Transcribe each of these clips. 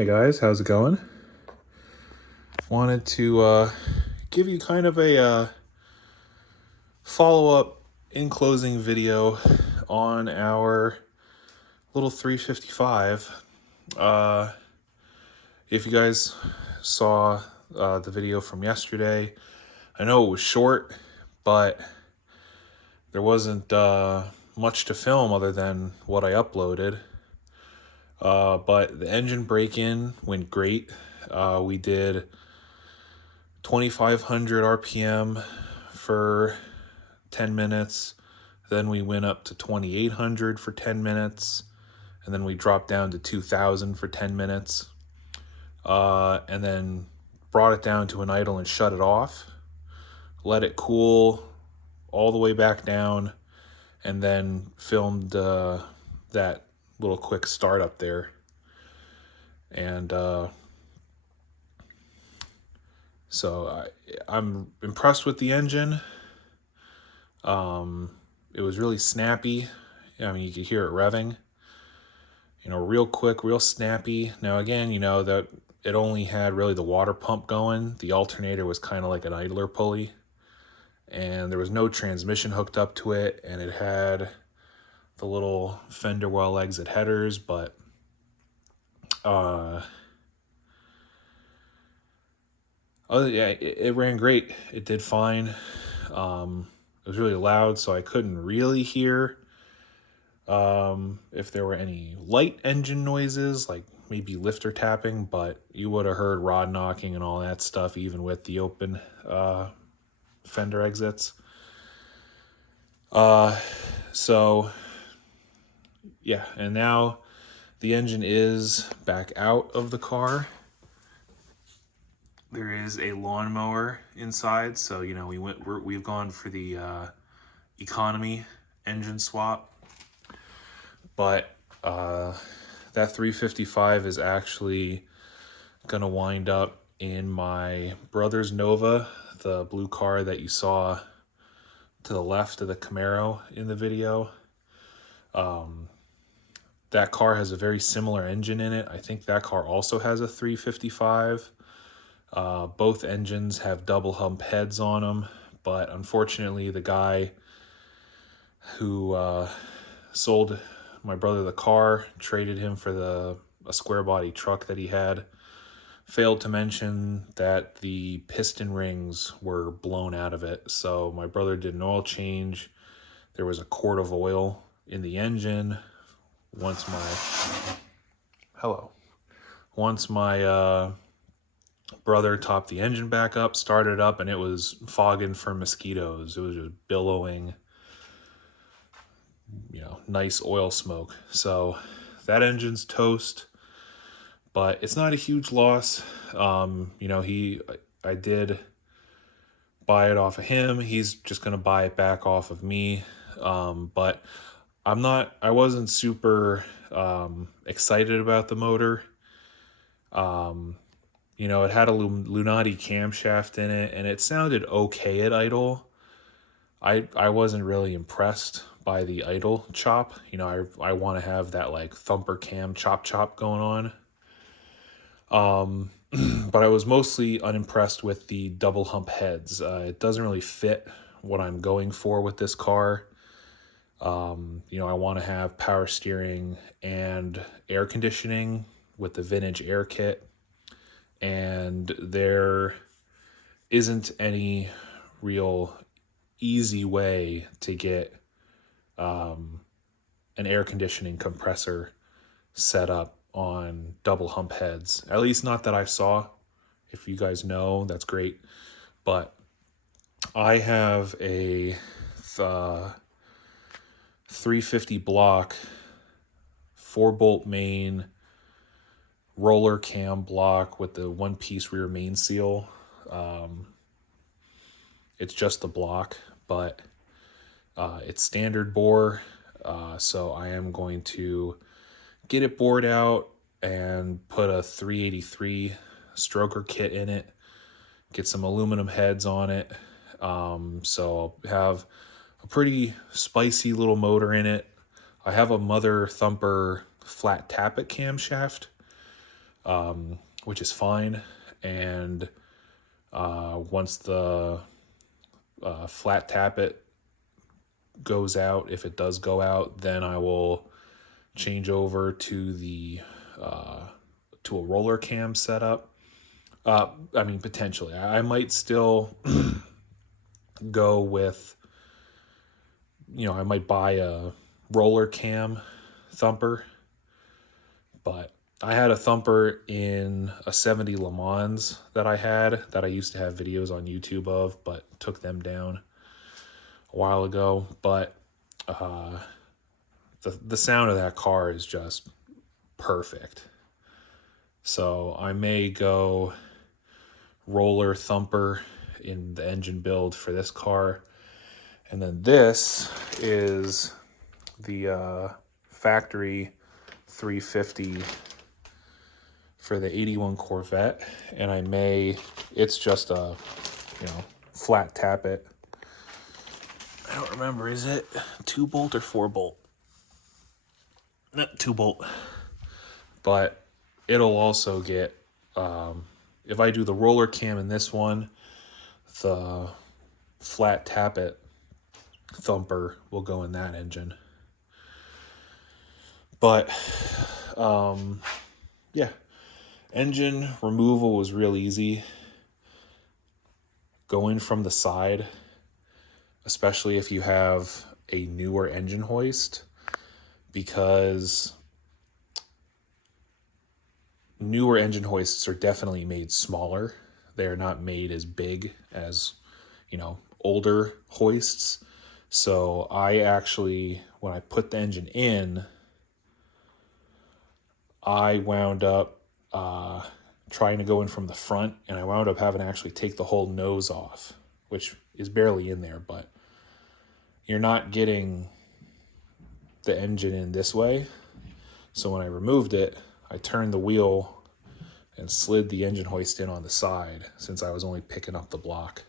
Hey guys, how's it going? Wanted to give you kind of a follow-up in closing video on our little 355. Uh, if you guys saw the video from yesterday, I know it was short, but there wasn't much to film other than what I uploaded. But the engine break-in went great. We did 2,500 RPM for 10 minutes. Then we went up to 2,800 for 10 minutes. And then we dropped down to 2,000 for 10 minutes. And then brought it down to an idle and shut it off. Let it cool all the way back down. And then filmed that little quick start up there. And so I'm impressed with the engine. It was really snappy. I mean, you could hear it revving. Real quick, real snappy. Now again, that it only had really the water pump going. The alternator was kind of like an idler pulley. And there was no transmission hooked up to it. And it had the little fender well exit headers, but it ran great. It did fine. It was really loud, so I couldn't really hear if there were any light engine noises, like maybe lifter tapping, but you would have heard rod knocking and all that stuff, even with the open fender exits. So yeah, and now the engine is back out of the car. There is a lawnmower inside, so we've gone for the economy engine swap. But that 355 is actually gonna wind up in my brother's Nova, the blue car that you saw to the left of the Camaro in the video. That car has a very similar engine in it. I think that car also has a 355. Both engines have double hump heads on them, but unfortunately the guy who sold my brother the car, traded him for a square body truck that he had, failed to mention that the piston rings were blown out of it. So my brother did an oil change. There was a quart of oil in the engine. Once my brother topped the engine back up, started it up, and it was fogging for mosquitoes. It was just billowing, nice oil smoke. So that engine's toast, but it's not a huge loss. I did buy it off of him. He's just going to buy it back off of me. But I wasn't super excited about the motor. It had a Lunati camshaft in it, and it sounded okay at idle. I wasn't really impressed by the idle chop. I want to have that like thumpr cam chop going on. But I was mostly unimpressed with the double hump heads. It doesn't really fit what I'm going for with this car. I want to have power steering and air conditioning with the vintage air kit. And there isn't any real easy way to get an air conditioning compressor set up on double hump heads. At least not that I saw. If you guys know, that's great. But I have a 350 block 4-bolt main roller cam block with the one-piece rear main seal. It's just the block, but it's standard bore. So I am going to get it bored out and put a 383 stroker kit in it, get some aluminum heads on it. So I'll have a pretty spicy little motor in it. I have a Mother Thumpr flat tappet camshaft. which is fine. And once the flat tappet goes out, if it does go out, then I will change over to the to a roller cam setup. I mean, potentially, I might still go with, I might buy a roller cam thumpr, but I had a thumpr in a 70 Le Mans that I used to have videos on YouTube of, but took them down a while ago. But the sound of that car is just perfect. So I may go roller thumpr in the engine build for this car. And then this is the factory 350 for the 81 Corvette. And it's just a, flat tappet. I don't remember, is it 2-bolt or 4-bolt? Not 2-bolt. But it'll also get, if I do the roller cam in this one, the flat tappet thumpr will go in that engine. But yeah, engine removal was real easy. Going from the side, especially if you have a newer engine hoist, because newer engine hoists are definitely made smaller. They are not made as big as, older hoists. So I actually, when I put the engine in, I wound up trying to go in from the front, and I wound up having to actually take the whole nose off, which is barely in there, but you're not getting the engine in this way. So when I removed it, I turned the wheel and slid the engine hoist in on the side, since I was only picking up the block.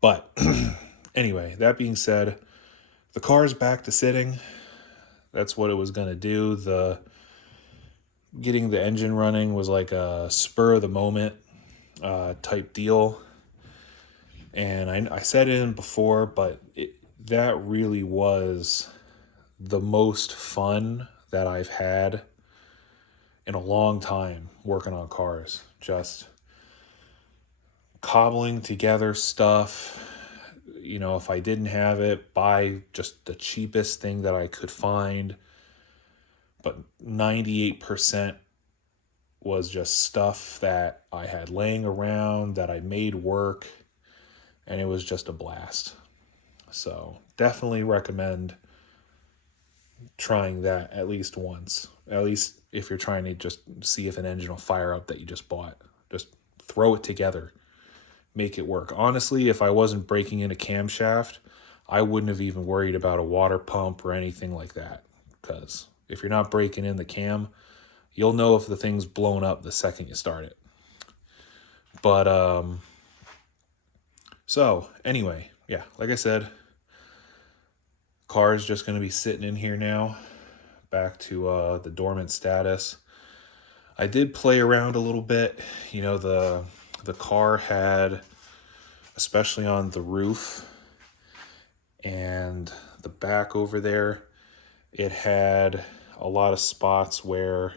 But anyway, that being said, the car's back to sitting. That's what it was going to do. Getting the engine running was like a spur of the moment type deal. And I said it in before, but that really was the most fun that I've had in a long time working on cars. Just cobbling together stuff. If I didn't have it, buy just the cheapest thing that I could find. But 98% was just stuff that I had laying around that I made work, and it was just a blast. So definitely recommend trying that at least once. At least if you're trying to just see if an engine will fire up that you just bought. Just throw it together. Make it work. Honestly, if I wasn't breaking in a camshaft, I wouldn't have even worried about a water pump or anything like that. Because if you're not breaking in the cam, you'll know if the thing's blown up the second you start it. But, so anyway, yeah, like I said, car is just going to be sitting in here now, back to the dormant status. I did play around a little bit. The car had, especially on the roof and the back over there, it had a lot of spots where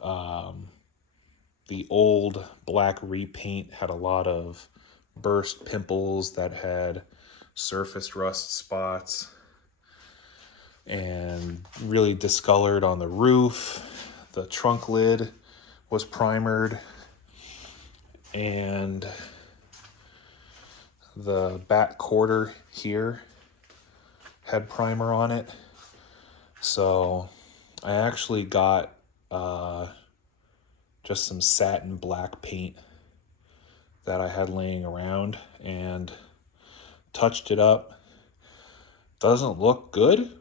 the old black repaint had a lot of burst pimples that had surface rust spots, and really discolored on the roof. The trunk lid was primered, and the back quarter here had primer on it. So I actually got just some satin black paint that I had laying around and touched it up. Doesn't look good,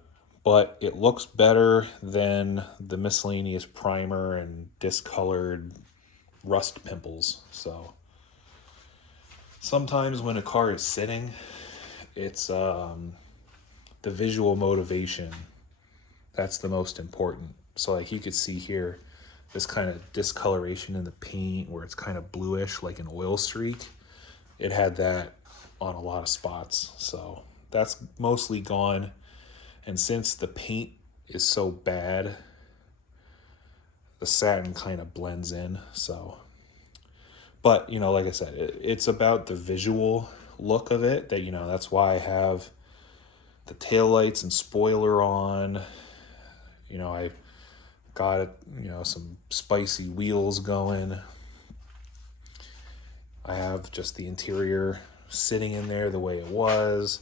but it looks better than the miscellaneous primer and discolored rust pimples. So sometimes when a car is sitting, it's the visual motivation that's the most important. So like you could see here, this kind of discoloration in the paint where it's kind of bluish like an oil streak. It had that on a lot of spots. So that's mostly gone. And since the paint is so bad, the satin kind of blends in. So, but you know, like I said, it's about the visual look of it that, you know, that's why I have the taillights and spoiler on. You know, I got, you know, some spicy wheels going. I have just the interior sitting in there the way it was.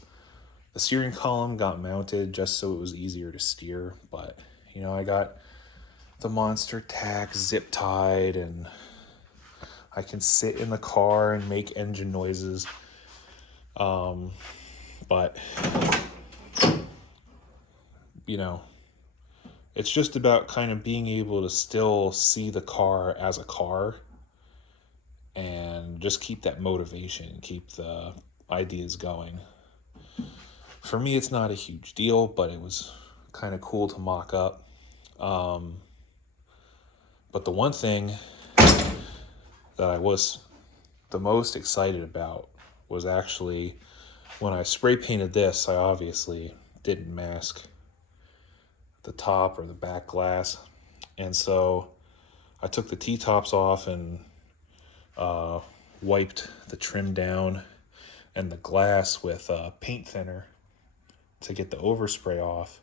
The steering column got mounted just so it was easier to steer, but you know, I got the monster tack zip tied, and I can sit in the car and make engine noises. But you know, it's just about kind of being able to still see the car as a car and just keep that motivation, keep the ideas going. For me, it's not a huge deal, but it was kind of cool to mock up. But the one thing that I was the most excited about was actually when I spray painted this. I obviously didn't mask the top or the back glass, and so I took the T-tops off and wiped the trim down and the glass with paint thinner to get the overspray off.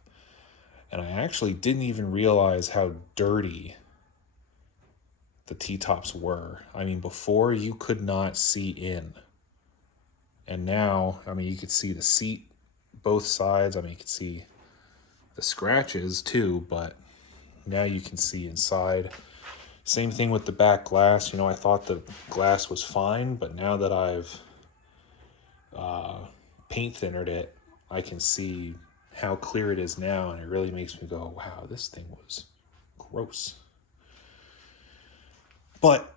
And I actually didn't even realize how dirty the T-tops were. I mean, before you could not see in. And now, I mean, you could see the seat, both sides. I mean, you could see the scratches too, but now you can see inside. Same thing with the back glass. You know, I thought the glass was fine, but now that I've paint thinnered it, I can see how clear it is now, and it really makes me go, wow, this thing was gross. But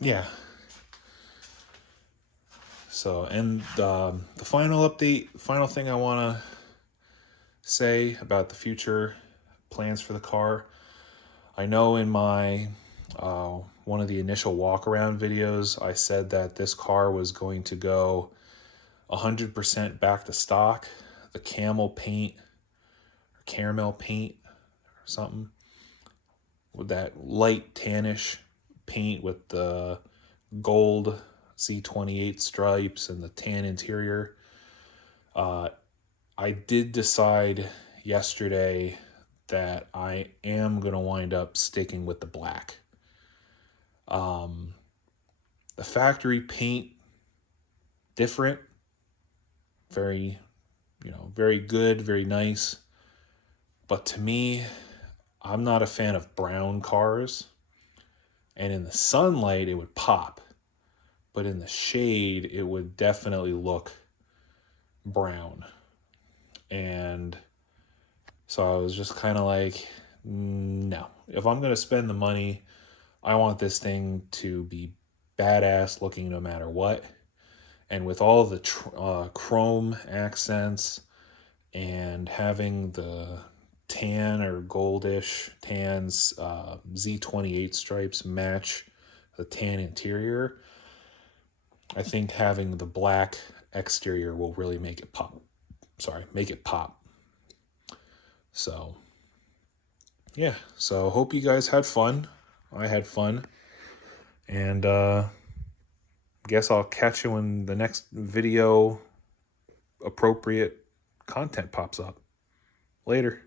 yeah. So, and the final update, final thing I want to say about the future plans for the car. I know in my one of the initial walk around videos, I said that this car was going to go 100% back to stock, the camel paint or caramel paint or something, with that light tannish paint with the gold C28 stripes and the tan interior. I did decide yesterday that I am going to wind up sticking with the black. The factory paint, different, very, you know, very good, very nice. But to me, I'm not a fan of brown cars. And in the sunlight, it would pop. But in the shade, it would definitely look brown. And so I was just kind of like, no. If I'm going to spend the money, I want this thing to be badass looking no matter what. And with all the chrome accents and having the tan or goldish tans, Z28 stripes match the tan interior, I think having the black exterior will really make it pop. Make it pop. So, yeah. So, hope you guys had fun. I had fun. And guess I'll catch you when the next video appropriate content pops up. Later.